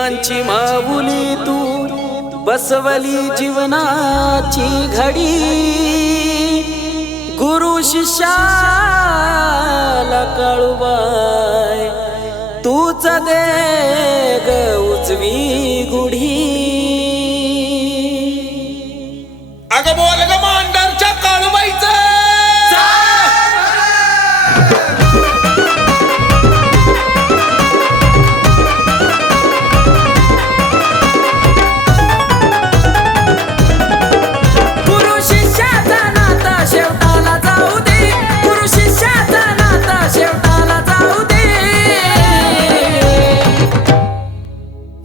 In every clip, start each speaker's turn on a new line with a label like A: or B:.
A: वीरांची माऊली तू बसवली जीवनाची घडी. गुरु शिष्याला कळवाय तूच दे ग उचवी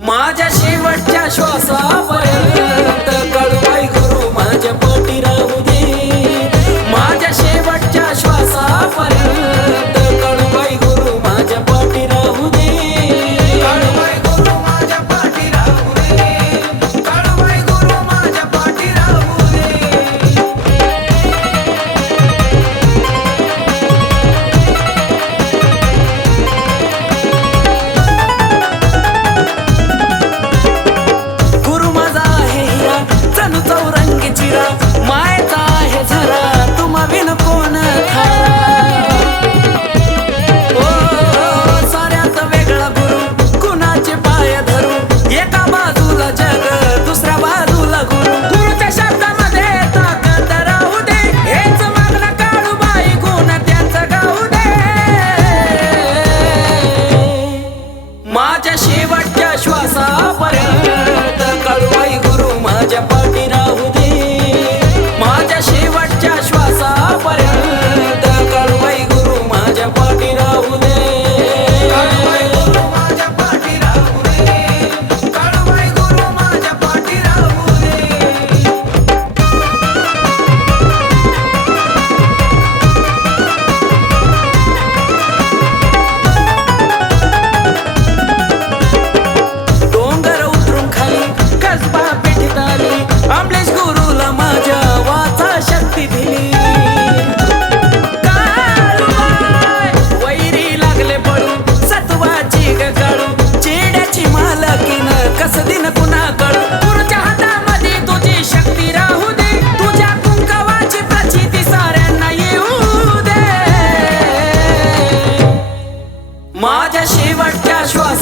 A: माझ्या शेवटच्या श्वासापर्यंत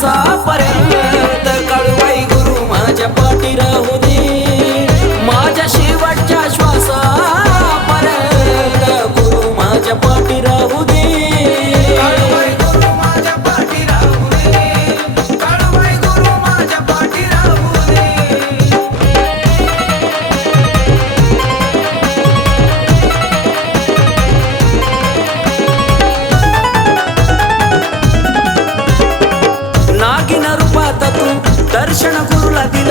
A: मुसाफर தர்ஷன குருள் அதில